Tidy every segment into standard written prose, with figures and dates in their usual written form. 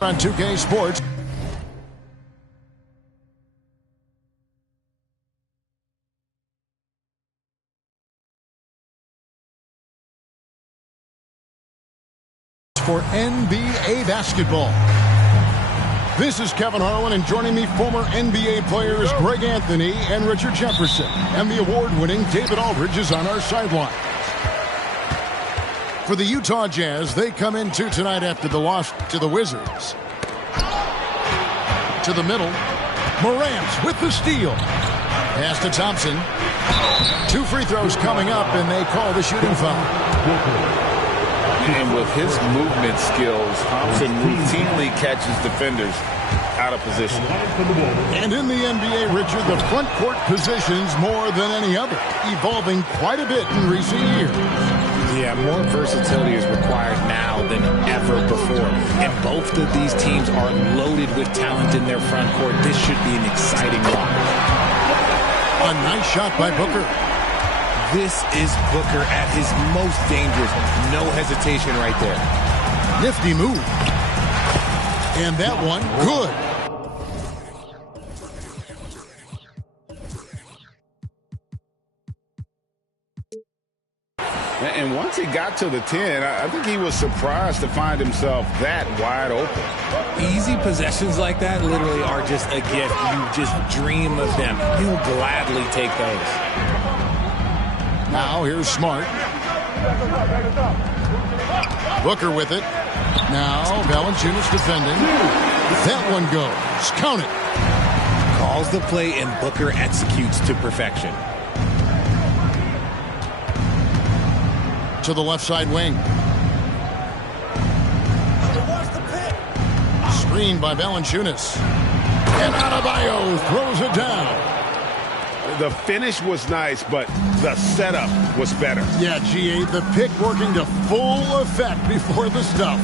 On 2K Sports. For NBA basketball. This is Kevin Harlan, and joining me, former NBA players Greg Anthony and Richard Jefferson. And the award-winning David Aldridge is on our sideline. For the Utah Jazz, they come into tonight after the loss to the Wizards. To the middle. Morant with the steal. Pass to Thompson. 2 free throws coming up, and they call the shooting foul. And with his movement skills, Thompson routinely catches defenders out of position. And in the NBA, Richard, the front court positions more than any other, evolving quite a bit in recent years. Yeah, more versatility is required now than ever before. And both of these teams are loaded with talent in their front court. This should be an exciting one. A nice shot by Booker. This is Booker at his most dangerous. No hesitation right there. Nifty move. And that one, good. And once he got to the 10, I think he was surprised to find himself that wide open. Easy possessions like that literally are just a gift. You just dream of them. He'll gladly take those. Now here's Smart. Booker with it. Now Valanciunas defending. That one goes. Count it. Calls the play and Booker executes to perfection. To the left side wing. Screened by Valanciunas. And Adebayo throws it down. The finish was nice, but the setup was better. Yeah, GA, the pick working to full effect before the stuff.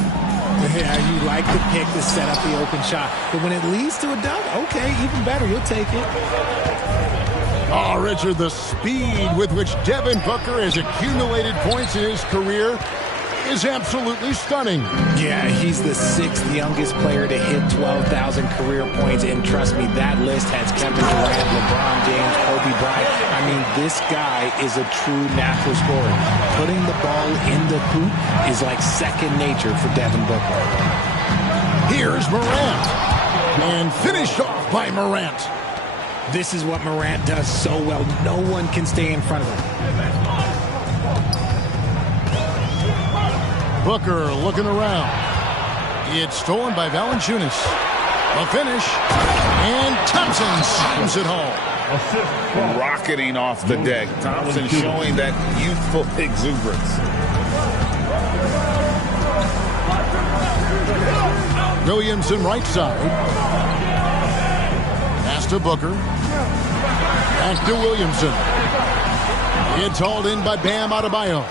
Yeah, you like the pick to set up the open shot. But when it leads to a dunk, okay, even better. You'll take it. Oh, Richard, the speed with which Devin Booker has accumulated points in his career is absolutely stunning. Yeah, he's the 6th youngest player to hit 12,000 career points, and trust me, that list has Kevin Durant, LeBron James, Kobe Bryant. I mean, this guy is a true natural scorer. Putting the ball in the hoop is like second nature for Devin Booker. Here's Morant, and finished off by Morant. This is what Morant does so well. No one can stay in front of him. Booker looking around. It's stolen by Valanciunas. A finish. And Thompson slams it home. Rocketing off the deck. Thompson showing that youthful exuberance. Williamson right side. Pass to Booker. Back to Williamson. It's hauled in by Bam Adebayo.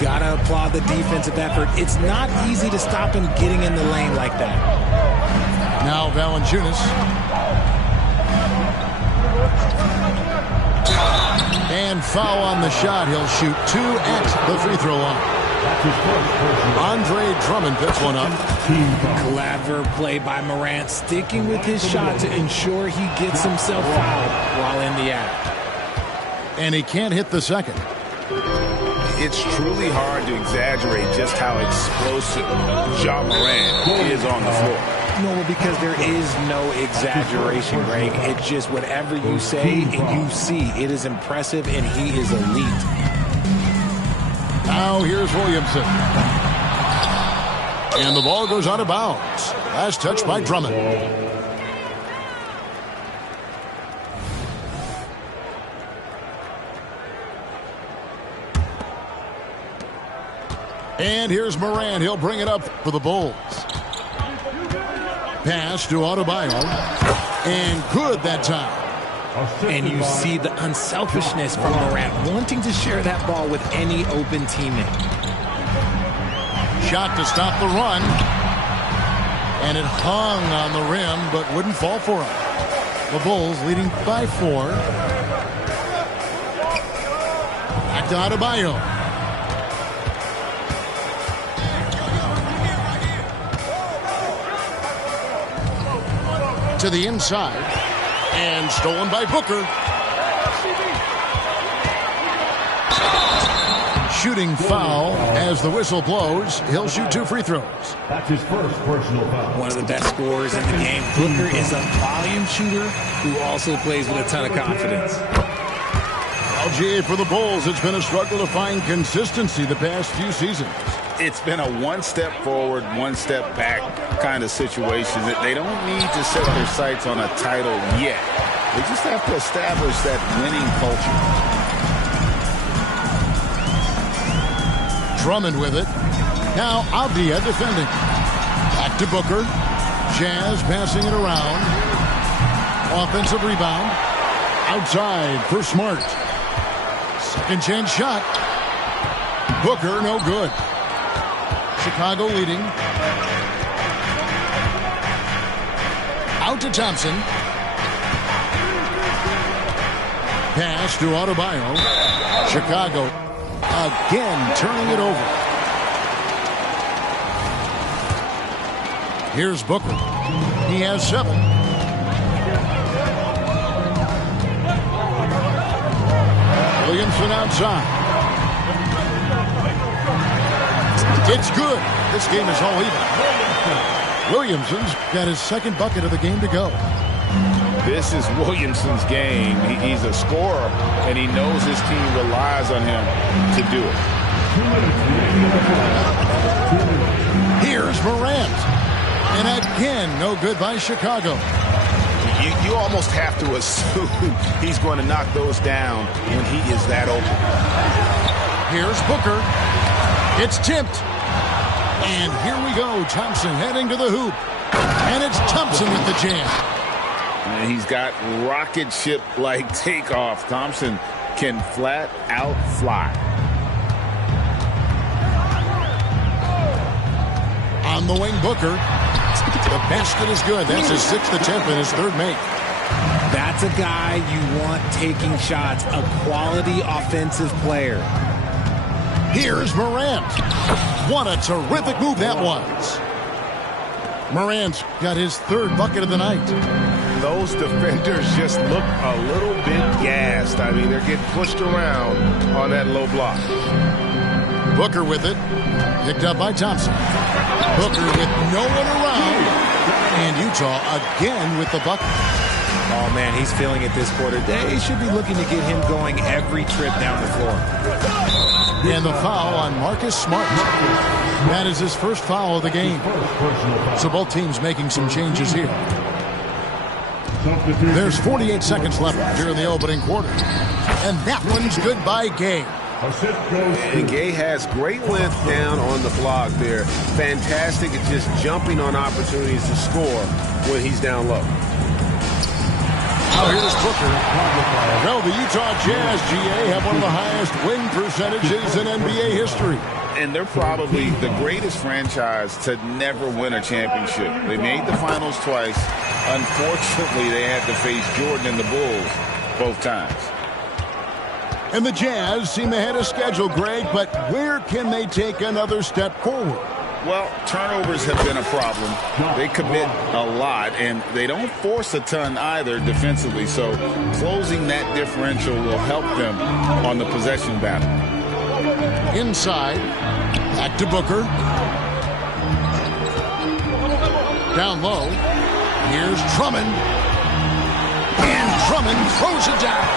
Gotta applaud the defensive effort. It's not easy to stop him getting in the lane like that. Now Valanciunas. And foul on the shot. He'll shoot 2 at the free throw line. Andre Drummond picks one up. Clever play by Morant, sticking with his shot to ensure he gets himself fouled while in the act. And he can't hit the second. It's truly hard to exaggerate just how explosive Ja Morant is on the floor. No, because there is no exaggeration, Greg. It's just whatever you say and you see. It is impressive, and he is elite. Now here's Williamson. And the ball goes out of bounds. Last touch by Drummond. And here's Morant. He'll bring it up for the Bulls. Pass to Adebayo. And good that time. And you see the unselfishness from Morant, wanting to share that ball with any open teammate. Shot to stop the run. And it hung on the rim, but wouldn't fall for him. The Bulls leading by 4. Back to Adebayo. To the inside. And stolen by Booker. Shooting foul as the whistle blows. He'll shoot 2 free throws. That's his first personal foul. One of the best scorers in the game. Booker is a volume shooter who also plays with a ton of confidence. LGA for the Bulls. It's been a struggle to find consistency the past few seasons. It's been a one step forward, one step back kind of situation. That they don't need to set their sights on a title yet. They just have to establish that winning culture. Drummond with it. Now Avdia defending. Back to Booker. Jazz passing it around. Offensive rebound. Outside for Smart. Second chance shot. Booker no good. Chicago leading. Out to Thompson. Pass to Adebayo. Chicago again turning it over. Here's Booker. He has 7. Williamson outside. It's good. This game is all even. Williamson's got his second bucket of the game to go. This is Williamson's game. He's a scorer, and he knows his team relies on him to do it. Here's Morant. And again, no good by Chicago. You almost have to assume he's going to knock those down when he is that open. Here's Booker. It's tipped. And here we go. Thompson heading to the hoop. And it's Thompson with the jam. And he's got rocket ship-like takeoff. Thompson can flat out fly. On the wing, Booker. The basket is good. That's his 6th attempt and his 3rd make. That's a guy you want taking shots. A quality offensive player. Here's Morant. What a terrific move that was. Morant's got his 3rd bucket of the night. Those defenders just look a little bit gassed. I mean, they're getting pushed around on that low block. Booker with it. Picked up by Thompson. Booker with no one around. And Utah again with the bucket. Oh, man, he's feeling it this quarter. They should be looking to get him going every trip down the floor. And the foul on Marcus Smart. That is his first foul of the game. So both teams making some changes here. There's 48 seconds left here in the opening quarter. And that one's good by Gay. And Gay has great length down on the block there. Fantastic at just jumping on opportunities to score when he's down low. Now here's Booker. Well, the Utah Jazz, GA, have one of the highest win percentages in NBA history. And they're probably the greatest franchise to never win a championship. They made the finals twice. Unfortunately, they had to face Jordan and the Bulls both times. And the Jazz seem ahead of schedule, Greg, but where can they take another step forward? Well, turnovers have been a problem. They commit a lot, and they don't force a ton either defensively, so closing that differential will help them on the possession battle. Inside, back to Booker. Down low, here's Drummond. And Drummond throws it down.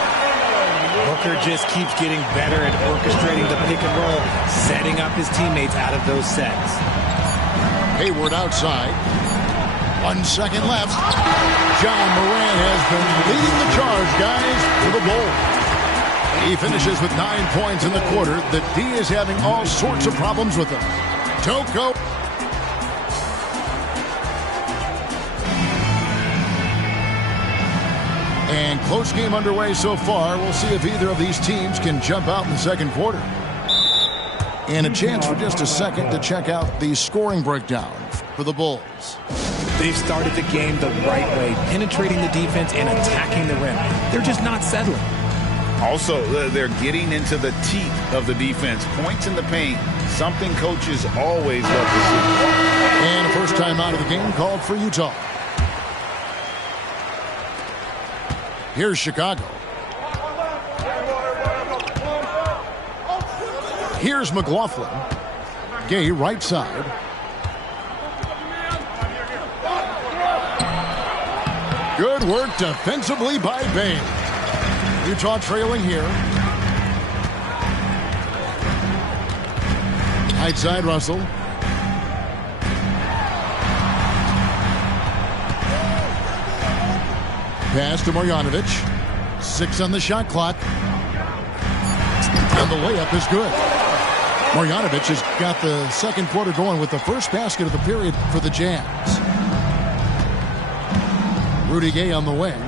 Booker just keeps getting better at orchestrating the pick and roll, setting up his teammates out of those sets. Hayward outside. 1 second left. John Morant has been leading the charge, guys, for the Bulls. He finishes with 9 points in the quarter. The D is having all sorts of problems with him. Toko. And close game underway so far. We'll see if either of these teams can jump out in the second quarter. And a chance for just a second to check out the scoring breakdown for the Bulls. They've started the game the right way, penetrating the defense and attacking the rim. They're just not settling. Also, they're getting into the teeth of the defense. Points in the paint, something coaches always love to see. And a first time out of the game called for Utah. Here's Chicago. Here's McLaughlin. Gay right side. Good work defensively by Bain. Utah trailing here. Right side Russell. Pass to Marjanovic. 6 on the shot clock. And the layup is good. Marjanovic has got the second quarter going with the first basket of the period for the Jazz. Rudy Gay on the wing.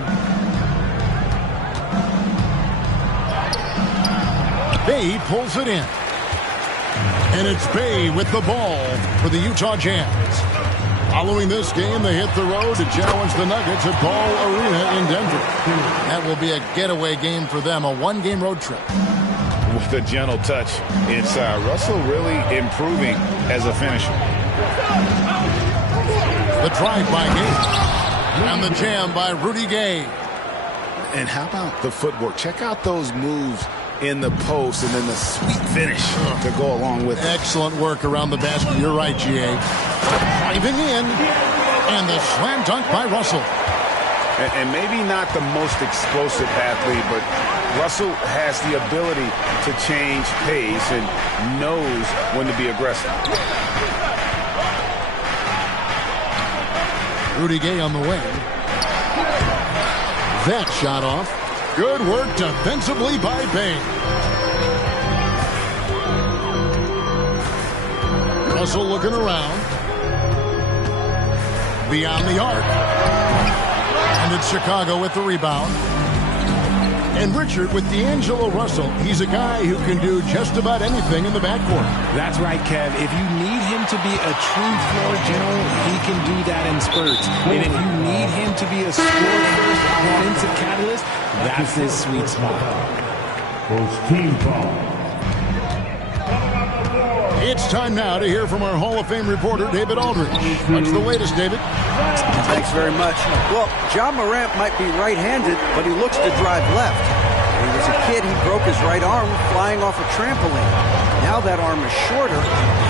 Bay pulls it in. And it's Bay with the ball for the Utah Jazz. Following this game, they hit the road to challenge the Nuggets at Ball Arena in Denver. That will be a getaway game for them, a one-game road trip. With a gentle touch inside. Russell really improving as a finisher. The drive by Gay. And the jam by Rudy Gay. And how about the footwork? Check out those moves in the post and then the sweet finish to go along with it. Excellent work around the basket. You're right, G.A. Driving in. And the slam dunk by Russell. And maybe not the most explosive athlete, but Russell has the ability to change pace and knows when to be aggressive. Rudy Gay on the wing. That shot off. Good work defensively by Bain. Russell looking around. Beyond the arc. And it's Chicago with the rebound. And Richard, with D'Angelo Russell, he's a guy who can do just about anything in the backcourt. That's right, Kev. If you need him to be a true floor general, he can do that in spurts. And if you need him to be a score-first offensive catalyst, that's his sweet spot. First team foul. It's time now to hear from our Hall of Fame reporter, David Aldridge. What's the latest, David? Thanks very much. Well, John Morant might be right-handed, but he looks to drive left. When he was a kid, he broke his right arm flying off a trampoline. Now that arm is shorter.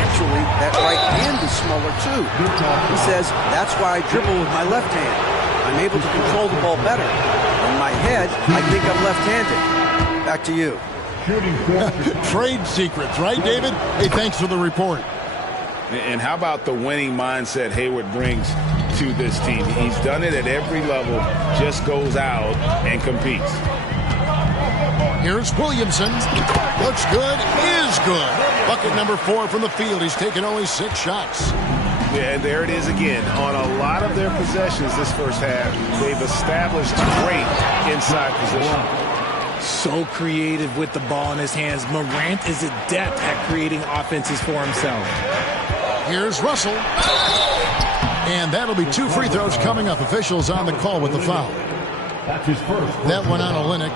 Actually, that right hand is smaller, too. He says, that's why I dribble with my left hand. I'm able to control the ball better. In my head, I think I'm left-handed. Back to you. Trade secrets, right, David? Hey, thanks for the report. And how about the winning mindset Hayward brings to this team? He's done it at every level, just goes out and competes. Here's Williamson. Looks good, is good. Bucket number 4 from the field. He's taken only 6 shots. Yeah, there it is again. On a lot of their possessions this first half, they've established great inside position. So creative with the ball in his hands. Morant is adept at creating offenses for himself. Here's Russell. And that'll be 2 free throws coming up. Officials on the call with the foul. That's his first. That one on Olynyk.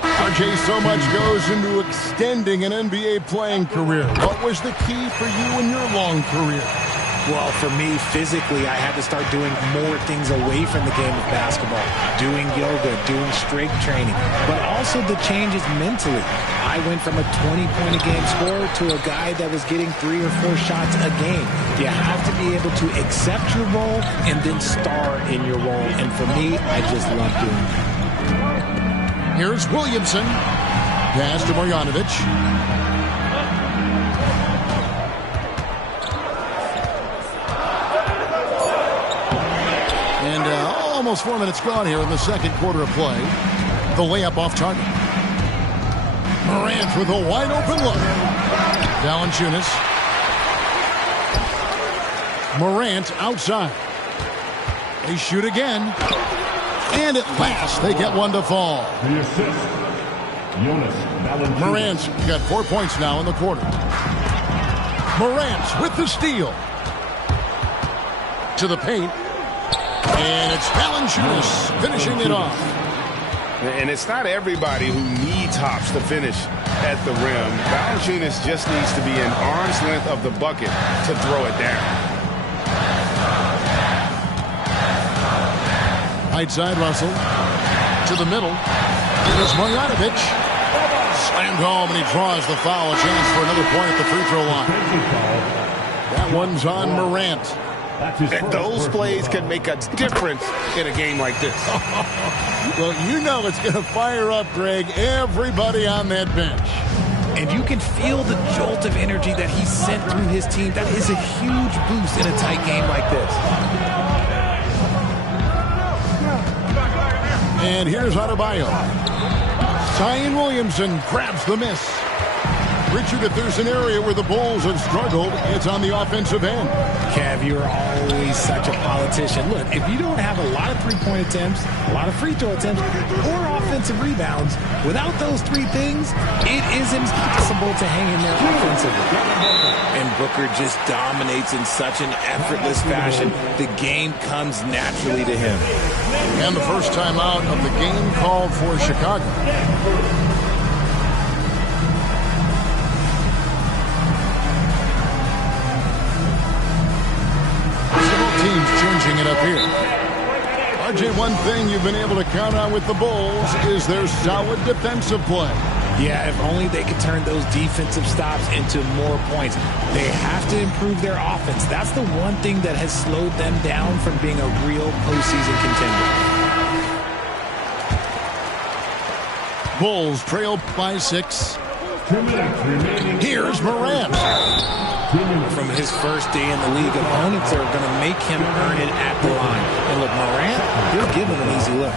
RJ, so much goes into extending an NBA playing career. What was the key for you in your long career? Well, for me, physically, I had to start doing more things away from the game of basketball. Doing yoga, doing strength training, but also the changes mentally. I went from a 20-point-a-game scorer to a guy that was getting 3 or 4 shots a game. You have to be able to accept your role and then star in your role. And for me, I just love doing that. Here's Williamson. Pass to Marjanovic. And almost 4 minutes gone here in the second quarter of play. The layup off target. Morant with a wide open look. Valanciunas. Morant outside. They shoot again. And at last, they get one to fall. The assist. Valanciunas. Morant's got 4 points now in the quarter. Morant with the steal. To the paint. And it's Valanciunas finishing it off. And it's not everybody who needs hops to finish at the rim. Valanciunas just needs to be an arm's length of the bucket to throw it down. Right side Russell. to the middle. Here's Marjanovic. Slammed home, and he draws the foul. A chance for another point at the free throw line. That one's on Morant. And those plays can make a difference in a game like this. Well, you know it's going to fire up, Greg, everybody on that bench. And you can feel the jolt of energy that he sent through his team. That is a huge boost in a tight game like this. And here's Adebayo. Zion Williamson grabs the miss. Richard, if there's an area where the Bulls have struggled, it's on the offensive end. Kev, you're always such a politician. Look, if you don't have a lot of three-point attempts, a lot of free throw attempts, or offensive rebounds, without those three things, it is impossible to hang in there offensively. And Booker just dominates in such an effortless fashion. The game comes naturally to him. And the first time out of the game called for Chicago. Teams changing it up here. RJ, one thing you've been able to count on with the Bulls is their solid defensive play. Yeah, if only they could turn those defensive stops into more points. They have to improve their offense. That's the one thing that has slowed them down from being a real postseason contender. Bulls trail by 6. Here's Morant. From his first day in the league, opponents are going to make him earn it at the line. And look, Morant, he'll give him an easy look.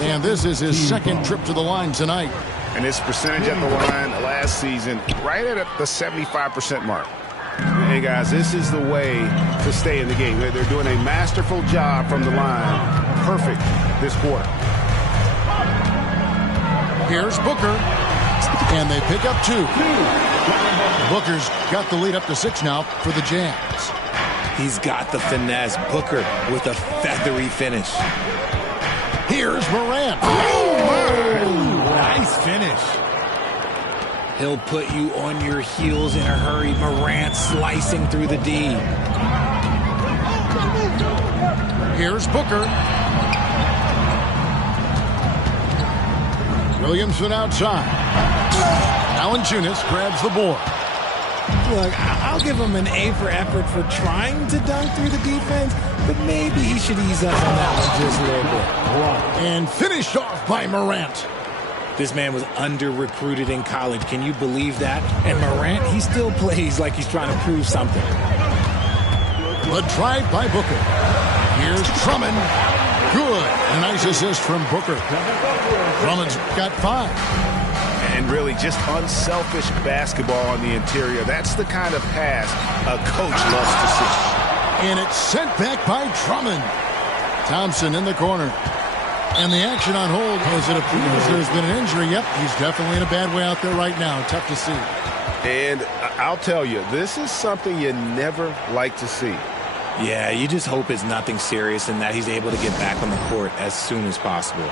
And this is his second trip to the line tonight. And his percentage at the line last season, right at the 75% mark. Hey, guys, this is the way to stay in the game. They're doing a masterful job from the line. Perfect this quarter. Here's Booker. And they pick up 2. Booker's got the lead up to 6 now for the Jazz. He's got the finesse. Booker with a feathery finish. Here's Morant. Nice finish. He'll put you on your heels in a hurry. Morant slicing through the D. Here's Booker. Williamson outside. Valanciunas grabs the board. Look, I'll give him an A for effort for trying to dunk through the defense, but maybe he should ease up on that one just a little bit. And finished off by Morant. This man was under-recruited in college. Can you believe that? And Morant, he still plays like he's trying to prove something. The drive by Booker. Here's Drummond. Good. A nice assist from Booker. Drummond's got 5. And really just unselfish basketball on the interior. That's the kind of pass a coach loves to see. And it's sent back by Drummond. Thompson in the corner. And the action on hold as it appears there's been an injury. Yep, he's definitely in a bad way out there right now. Tough to see. And I'll tell you, this is something you never like to see. Yeah, you just hope it's nothing serious and that he's able to get back on the court as soon as possible.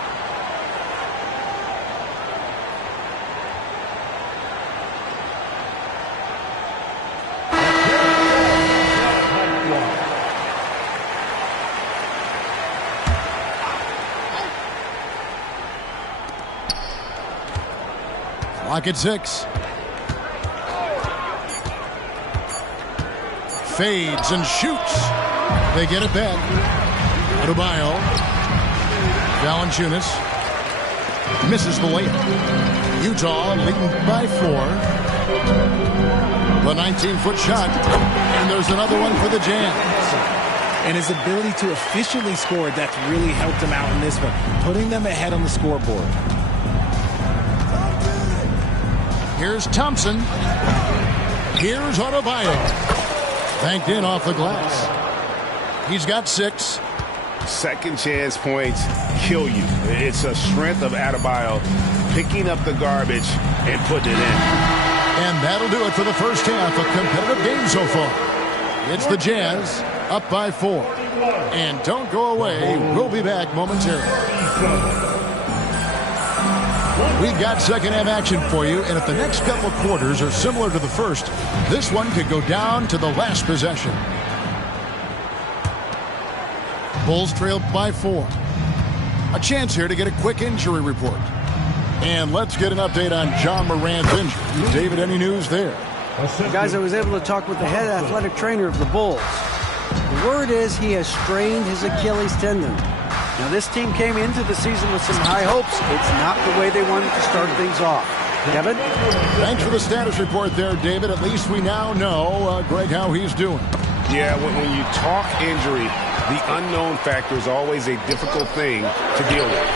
Clock at 6. Fades and shoots. They get it back. Adebayo. Valanciunas. Misses the layup. Utah leading by 4. The 19-foot shot. And there's another one for the Jazz. And his ability to efficiently score, that's really helped him out in this one, putting them ahead on the scoreboard. Here's Thompson. Here's Adebayo. Banked in off the glass. He's got 6. Second chance points kill you. It's a strength of Adebayo picking up the garbage and putting it in. And that'll do it for the first half. A competitive game so far. It's the Jazz up by 4. And don't go away. We'll be back momentarily. We've got second half action for you, and if the next couple of quarters are similar to the first, this one could go down to the last possession. Bulls trail by 4. A chance here to get a quick injury report. And let's get an update on John Morant's injury. David, any news there? Guys, I was able to talk with the head athletic trainer of the Bulls. The word is he has strained his Achilles tendon. Now, this team came into the season with some high hopes. It's not the way they wanted to start things off. Kevin? Thanks for the status report there, David. At least we now know, Greg, how he's doing. Yeah, when you talk injury, the unknown factor is always a difficult thing to deal with.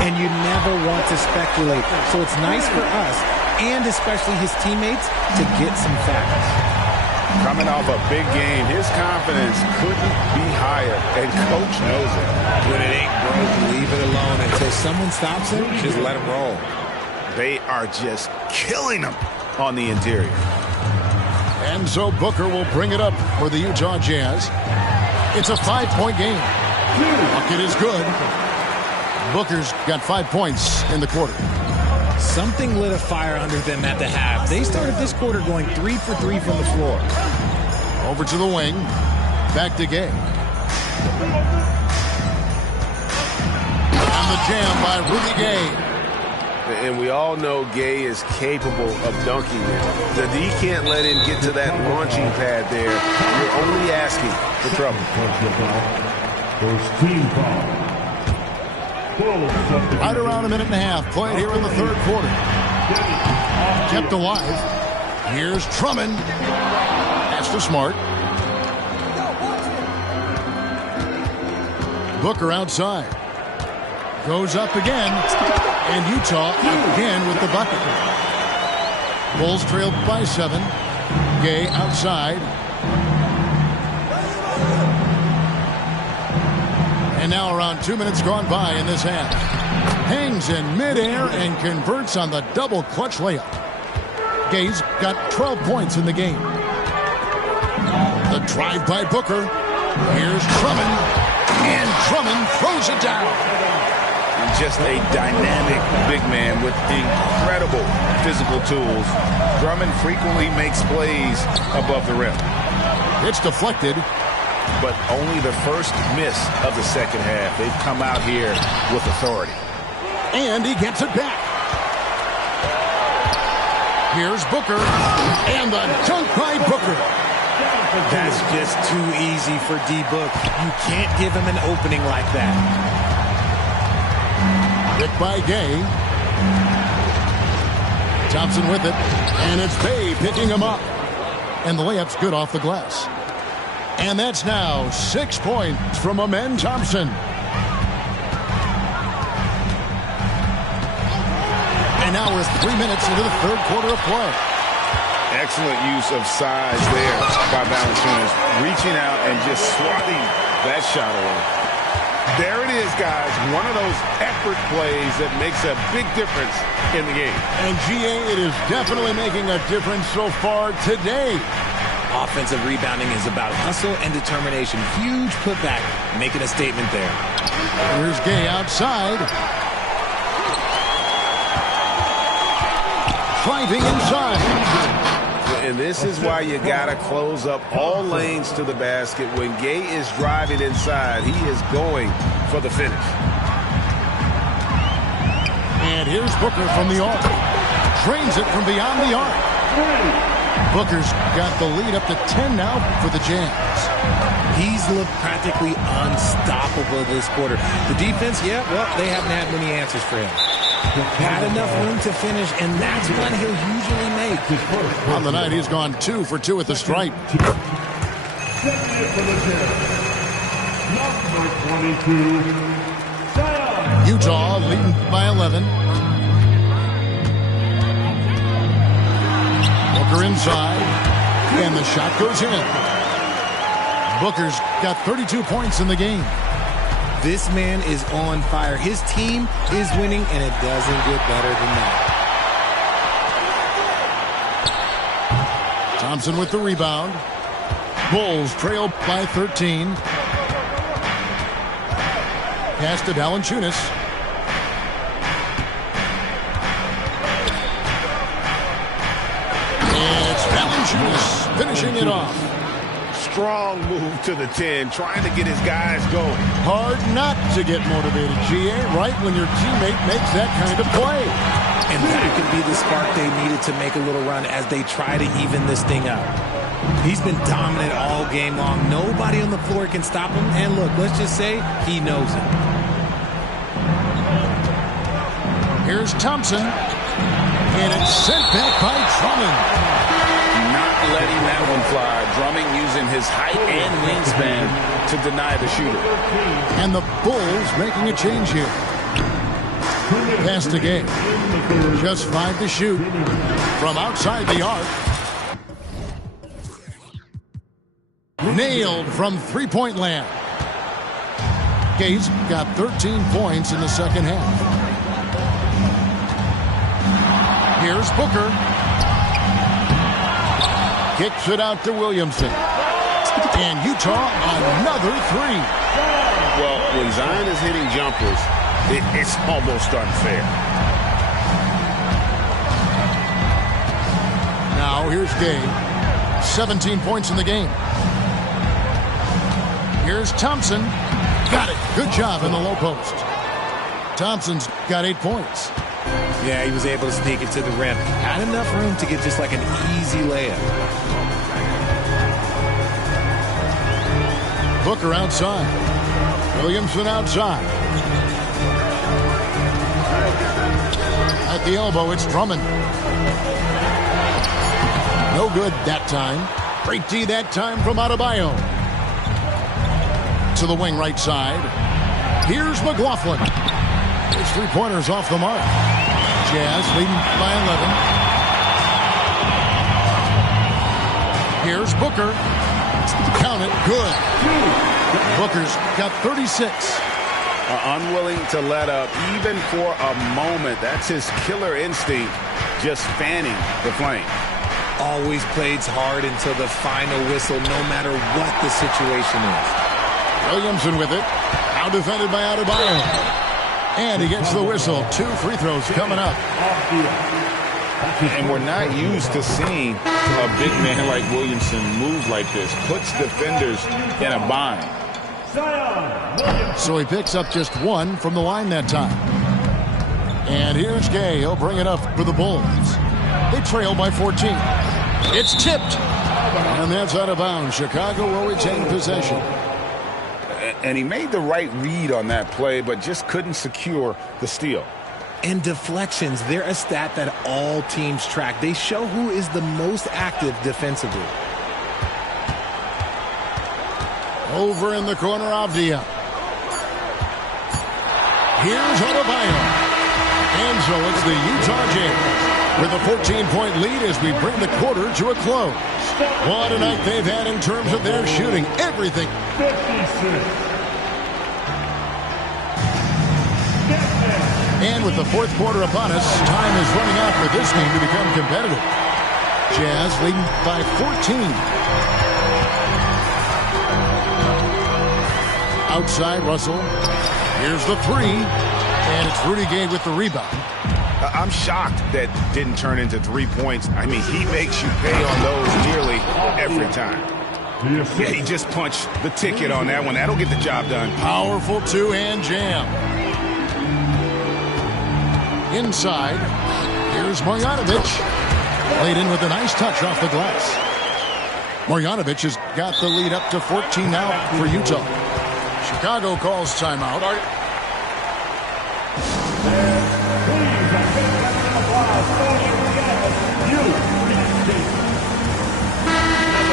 And you never want to speculate. So it's nice for us, and especially his teammates, to get some facts. Coming off a big game, his confidence couldn't be higher, and Coach knows it. When it ain't broke, leave it alone until someone stops him. Just let him roll. They are just killing him on the interior. And so Booker will bring it up for the Utah Jazz. It's a 5-point game. Bucket is good. Booker's got 5 points in the quarter. Something lit a fire under them at the half. They started this quarter going 3 for 3 from the floor. Over to the wing. Back to Gay. And the jam by Rudy Gay. And we all know Gay is capable of dunking it. He can't let him get to that launching pad there. You're only asking for trouble. First team foul. Right around a minute and a half played here in the third quarter. Kept alive. Here's Drummond. Pass to Smart. Booker outside. Goes up again. And Utah again with the bucket. Bulls trailed by 7. Gay outside. And now around 2 minutes gone by in this half. Hangs in midair and converts on the double clutch layup. Gay's got 12 points in the game. The drive by Booker. Here's Drummond. And Drummond throws it down. Just a dynamic big man with incredible physical tools. Drummond frequently makes plays above the rim. It's deflected. But only the first miss of the second half. They've come out here with authority. And he gets it back. Here's Booker. And the dunk by Booker. That's just too easy for D-Book. You can't give him an opening like that. Hit by Gay. Thompson with it. And it's Bay picking him up. And the layup's good off the glass. And that's now 6 points from Amen Thompson. And now we're 3 minutes into the third quarter of play. Excellent use of size there by Valanciunas. Reaching out and just swatting that shot away. There it is, guys. One of those effort plays that makes a big difference in the game. And GA, it is definitely making a difference so far today. Offensive rebounding is about hustle and determination. Huge putback, making a statement there. Here's Gay outside. Driving inside. And this is why you got to close up all lanes to the basket. When Gay is driving inside, he is going for the finish. And here's Booker from the arc. Drains it from beyond the arc. Booker's got the lead up to 10 now for the Jazz. He's looked practically unstoppable this quarter. The defense, yeah, well, they haven't had many answers for him. Had enough room to finish, and that's what he'll usually make. On the night, he's gone 2 for 2 at the stripe. Utah leading by 11. Booker inside, and the shot goes in. Booker's got 32 points in the game. This man is on fire. His team is winning, and it doesn't get better than that. Thompson with the rebound. Bulls trail by 13. Pass to Valanciunas. And it's Valanciunas finishing it off. Strong move to the 10, trying to get his guys going. Hard not to get motivated, GA, right when your teammate makes that kind of play. And that could be the spark they needed to make a little run as they try to even this thing up. He's been dominant all game long. Nobody on the floor can stop him. And look, let's just say he knows it. Here's Thompson. And it's sent back by Drummond. Not letting that one fly. Drummond using his height and wingspan to deny the shooter. And the Bulls making a change here. Pass to Gay. Just 5 to shoot. From outside the arc. Nailed from three-point land. Gay's got 13 points in the second half. Here's Booker. Kicks it out to Williamson. And Utah another three. Well, when Zion is hitting jumpers, it's almost unfair. Now here's Gay. 17 points in the game. Here's Thompson. Got it. Good job in the low post. Thompson's got 8 points. Yeah, he was able to sneak it to the rim. Had enough room to get just like an easy layup. Booker outside. Williamson outside. At the elbow, it's Drummond. No good that time. Great D that time from Adebayo. To the wing right side. Here's McLaughlin. His three-pointers off the mark. Jazz leading by 11. Here's Booker. Count it. Good. Booker's got 36. Unwilling to let up even for a moment. That's his killer instinct, just fanning the flame. Always plays hard until the final whistle, no matter what the situation is. Williamson with it. Now defended by Adebayo. And he gets the whistle. 2 free throws coming up. And we're not used to seeing a big man like Williamson move like this. Puts defenders in a bind. So he picks up just 1 from the line that time. And here's Gay. He'll bring it up for the Bulls. They trail by 14. It's tipped. And that's out of bounds. Chicago will retain possession. And he made the right read on that play, but just couldn't secure the steal. And deflections, they're a stat that all teams track. They show who is the most active defensively. Over in the corner, Avdia. Here's Adebayo. And so it's the Utah Jazz with a 14-point lead as we bring the quarter to a close. What a night they've had in terms of their shooting. Everything. 56. And with the fourth quarter upon us, time is running out for this game to become competitive. Jazz leading by 14. Outside, Russell. Here's the 3. And it's Rudy Gay with the rebound. I'm shocked that didn't turn into 3 points. I mean, he makes you pay on those nearly every time. Yeah, he just punched the ticket on that one. That'll get the job done. Powerful two-hand jam. Inside, here's Marjanovic. Laid in with a nice touch off the glass. Marjanovic has got the lead up to 14 now for Utah. Chicago calls timeout.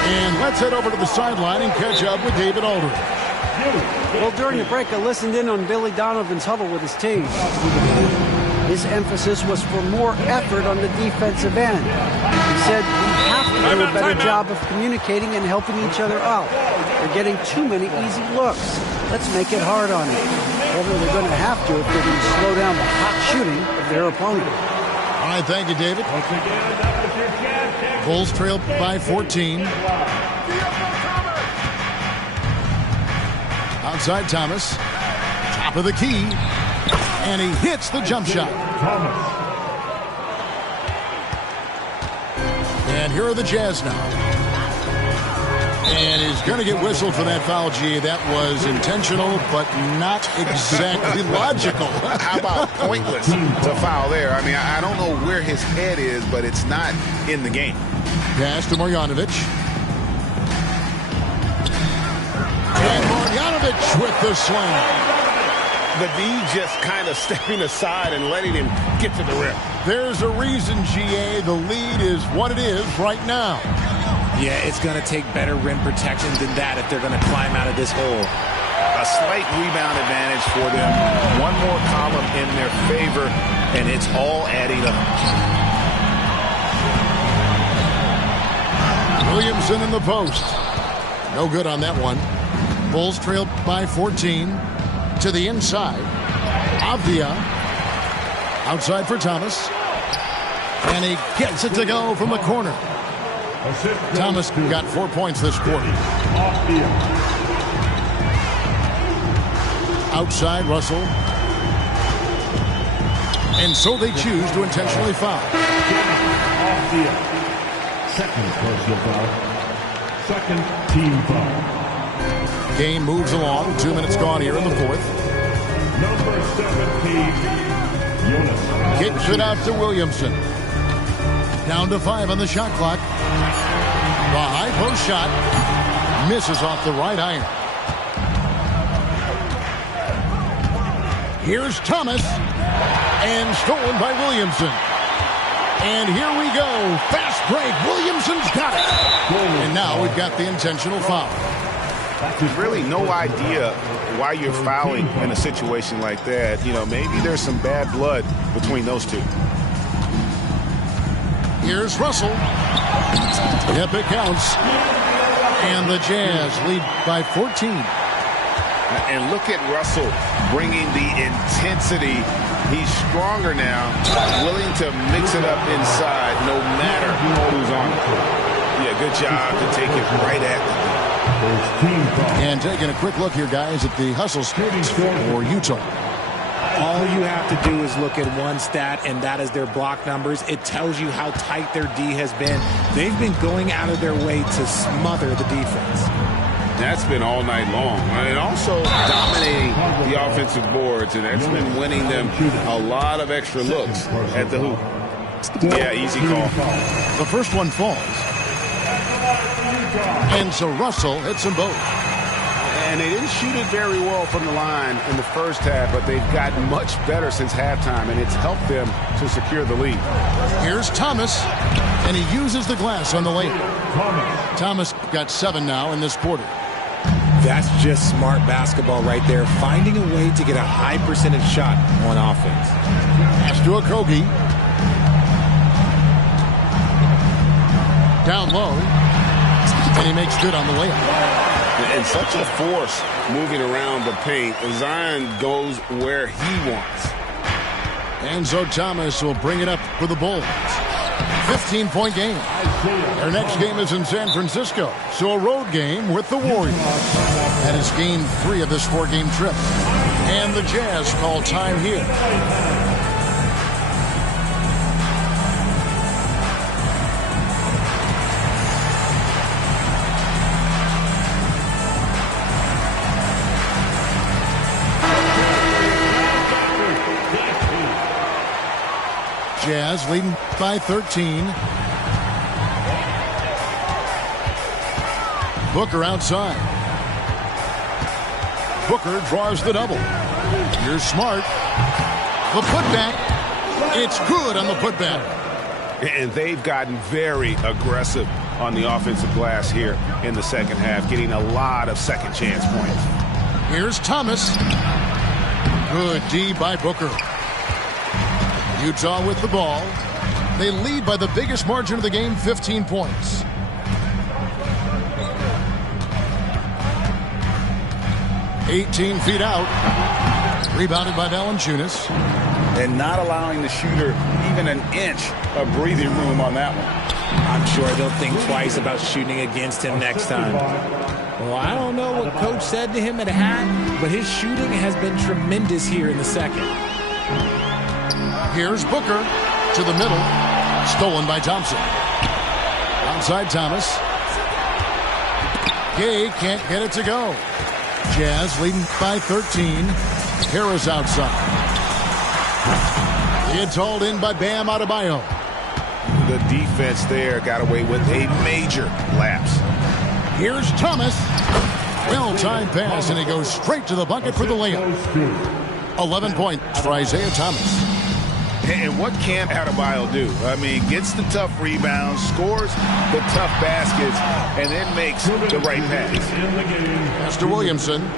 And let's head over to the sideline and catch up with David Aldridge. Well, during the break, I listened in on Billy Donovan's huddle with his team. His emphasis was for more effort on the defensive end. He said we have to do a better job of communicating and helping each other out. They're getting too many easy looks. Let's make it hard on him. Well, they're going to have to if they're going to slow down the hot shooting of their opponent. All right, thank you, David. Bulls trail by 14. Outside Thomas. Top of the key. And he hits the jump shot. And here are the Jazz now. And his going to get whistled for that foul, G. That was intentional, but not exactly logical. How about pointless to foul there? I mean, I don't know where his head is, but it's not in the game. Pass to Marjanovic. And Marjanovic with the slam. The D just kind of stepping aside and letting him get to the rim. There's a reason, GA, the lead is what it is right now. Yeah, it's going to take better rim protection than that if they're going to climb out of this hole. A slight rebound advantage for them. One more column in their favor, and it's all adding up. Williamson in the post. No good on that one. Bulls trail by 14. To the inside. Avdia. Outside for Thomas. And he gets it to go from the corner. Thomas got 4 points this quarter. Outside Russell. And so they choose to intentionally foul. Second personal foul. Second team foul. Game moves along. 2 minutes gone here in the fourth. Number 17, Jonas. Kicks it out to Williamson. Down to 5 on the shot clock. The high post shot misses off the right iron. Here's Thomas. And stolen by Williamson. And here we go. Fast break. Williamson's got it. And now we've got the intentional foul. There's really no idea why you're fouling in a situation like that. You know, maybe there's some bad blood between those two. Here's Russell. Yep, it counts. And the Jazz lead by 14. And look at Russell bringing the intensity. He's stronger now, willing to mix it up inside no matter who's on the court. Yeah, good job to take it right at them. And taking a quick look here, guys, at the hustle stats for Utah. All you have to do is look at one stat, and that is their block numbers. It tells you how tight their D has been. They've been going out of their way to smother the defense. That's been all night long. And also dominating the offensive boards, and that's been winning them a lot of extra looks at the hoop. Yeah, easy call. The first one falls. And so Russell hits them both. And they didn't shoot it very well from the line in the first half, but they've gotten much better since halftime, and it's helped them to secure the lead. Here's Thomas, and he uses the glass on the layup. Thomas got 7 now in this quarter. That's just smart basketball right there, finding a way to get a high percentage shot on offense. Pass to Okogie. Down low. And he makes good on the layup. And such a force moving around the paint. Zion goes where he wants. And so Thomas will bring it up for the Bulls. 15-point game. Their next game is in San Francisco. So a road game with the Warriors. That is game 3 of this 4-game trip. And the Jazz call time here. Jazz leading by 13. Booker outside. Booker draws the double. Here's Smart. The putback. It's good on the putback. And they've gotten very aggressive on the offensive glass here in the second half, getting a lot of second chance points. Here's Thomas. Good D by Booker. Utah with the ball. They lead by the biggest margin of the game, 15 points. "18 feet out. Rebounded by Valanciunas. And not allowing the shooter even an inch of breathing room on that one. I'm sure they'll think twice about shooting against him next time. Well, I don't know what Coach said to him at half, but his shooting has been tremendous here in the second. Here's Booker to the middle. Stolen by Thompson. Outside Thomas. Gay can't get it to go. Jazz leading by 13. Harris outside. It's hauled in by Bam Adebayo. The defense there got away with a major lapse. Here's Thomas. Well-timed pass, and he goes straight to the bucket for the layup. 11 points for Isaiah Thomas. And what can Adebayo do? I mean, gets the tough rebounds, scores the tough baskets, and then makes the right pass. Pass to Williamson.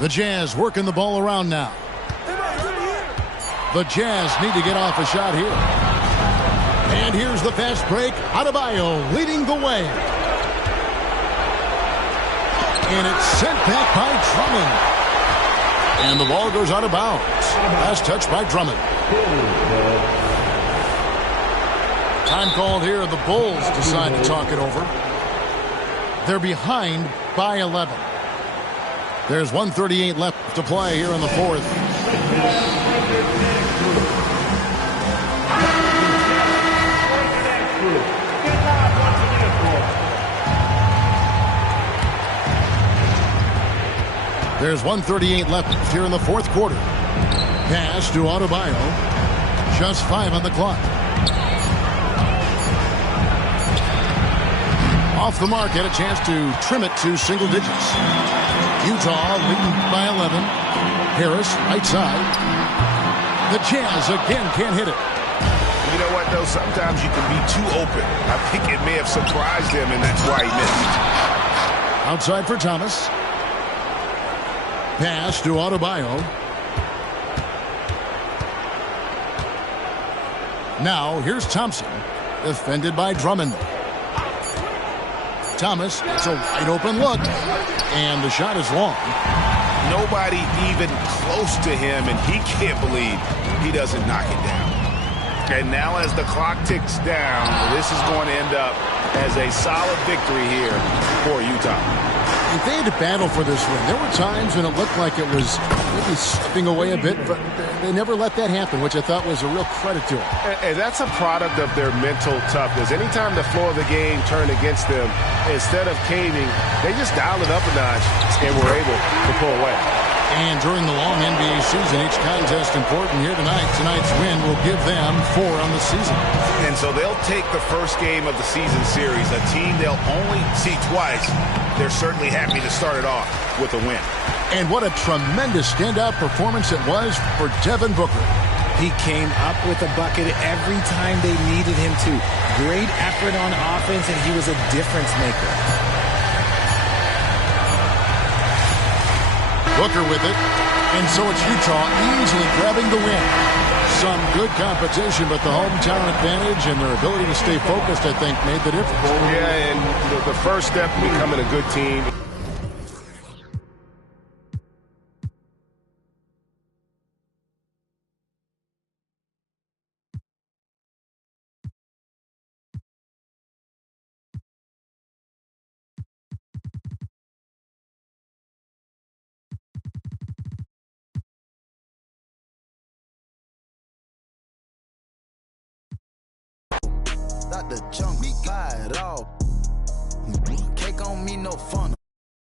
The Jazz working the ball around now. The Jazz need to get off a shot here. And here's the fast break. Adebayo leading the way. And it's sent back by Drummond. And the ball goes out of bounds. Last touch by Drummond. Time called here. The Bulls decide to talk it over. They're behind by 11. There's 1:38 left to play here in the fourth. There's 1:38 left here in the fourth quarter. Pass to Adebayo. Just 5 on the clock. Off the mark, had a chance to trim it to single digits. Utah leading by 11. Harris, right side. The Jazz again can't hit it. You know what, though? Sometimes you can be too open. I think it may have surprised him, and that's why he missed. Outside for Thomas. Pass to Adebayo. Now, here's Thompson. Defended by Drummond. Thomas, it's a wide open look. And the shot is long. Nobody even close to him, and he can't believe he doesn't knock it down. And now as the clock ticks down, this is going to end up as a solid victory here for Utah. And they had to battle for this win. There were times when it looked like it was maybe slipping away a bit, but they never let that happen, which I thought was a real credit to them. And that's a product of their mental toughness. Anytime the floor of the game turned against them, instead of caving, they just dialed it up a notch and were able to pull away. And during the long NBA season, each contest important here tonight. Tonight's win will give them 4 on the season. And so they'll take the first game of the season series, a team they'll only see twice. They're certainly happy to start it off with a win. And what a tremendous standout performance it was for Devin Booker. He came up with a bucket every time they needed him to. Great effort on offense, and he was a difference maker. Booker with it, and so it's Utah easily grabbing the win. Some good competition, but the hometown advantage and their ability to stay focused, I think, made the difference. Yeah, and the first step to becoming a good team. Not the junk, me buy it all. Cake on me, no fun.